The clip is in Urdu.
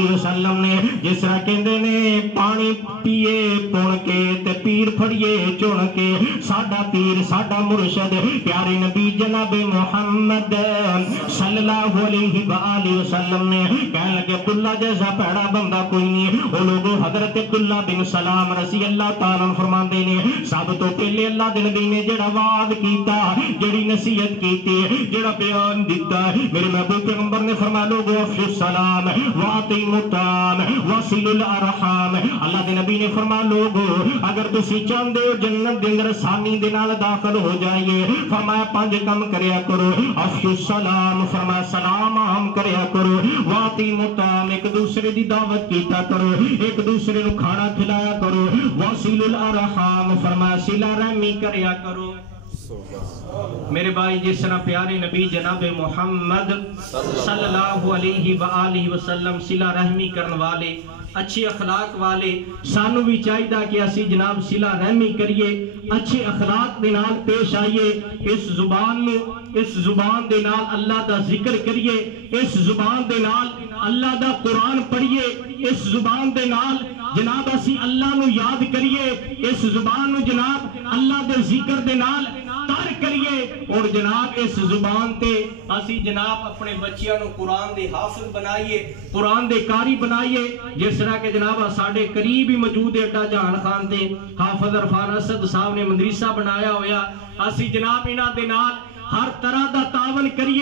وآلہ وسلم نے جس طرح کہندے نے پانی پیے پن کے تے پیر پھڑیے چن کے ساڈا پیر ساڈا مرشد پیارے نبی جناب محمد صلی اللہ علیہ وآلہ وسلم نے کہنے لگے عبداللہ جیسا پیڑا بندہ کوئی نہیں. وہ لوگوں حضرت عبداللہ بن سلام رضی اللہ تعالیٰ فرماندے نے سب تو پہلے اللہ دے نبی نے جڑا وعد کیتا جڑی نصیحت کیتی جڑا بیان دیتا میرے محبوب پیغمبر نے فرمایا لوگوں افشوا السلام واطعموا الطعام وصلوا الارحام. اللہ دے نبی نے فرمایا لوگوں اگر تسی چاہندے ہو جنت دے اندر آسانی دے نال داخل ہو جائیے فرمایا 5 کم کریا کرو. افشوا السلام فرمایا سلام عام کریا کرو. واطعموا الطعام ایک دوسرے دی دعوت کیتا کرو ایک دوسرے نو کھانا کھلایا کرو. وصلوا الارحام فرمایا صلہ رحمی کریا کرو. میرے بھائی جس طرح پیارے نبی جناب محمد صلی اللہ علیہ وآلہ وسلم صلہ رحمی کرن والے اچھے اخلاق والے سانو بھی چاہیے کہ اسی جناب صلہ رحمی کریے اچھے اخلاق دے نال پیش آئیے. اس زبان دے نال اللہ دا ذکر کریے اس زبان دے نال اللہ دا قرآن پڑھیے اس زبان دے نال جناب اسی اللہ نو یاد کریے اس زبان نو جناب اللہ دے ذکر دے نال تر کریے اور جناب اس زبان تے اسی جناب اپنے بچیاں نو قرآن دے حافظ بنائیے قرآن دے قاری بنائیے. جس طرح کہ جناب ساڑھے قریب ہی موجود اڈا جہان خان تے حافظ عرفان اسد صاحب نے مدرسہ بنایا ہویا اسی جناب انہاں دے نال ہر طرح دا تعاون کریے.